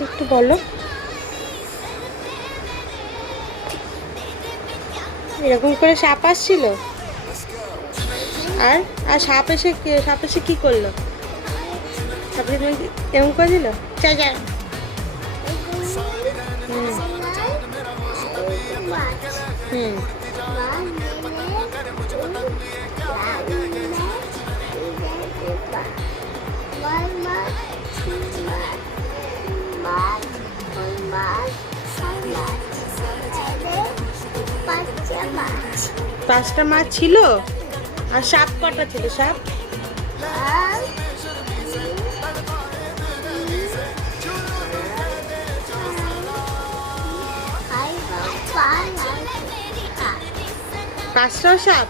আসছে একটু বলো। এরকম করে সাপ আসছিল, আর আর সাপ এসে কি করলো? সাপ এসে তোমাকে এরকম করে দিল? চাই যা। হুম হুম। পাঁচটা মাছ ছিল। আর সাপ কটা ছিল? সাপ পাঁচটাও সাপ।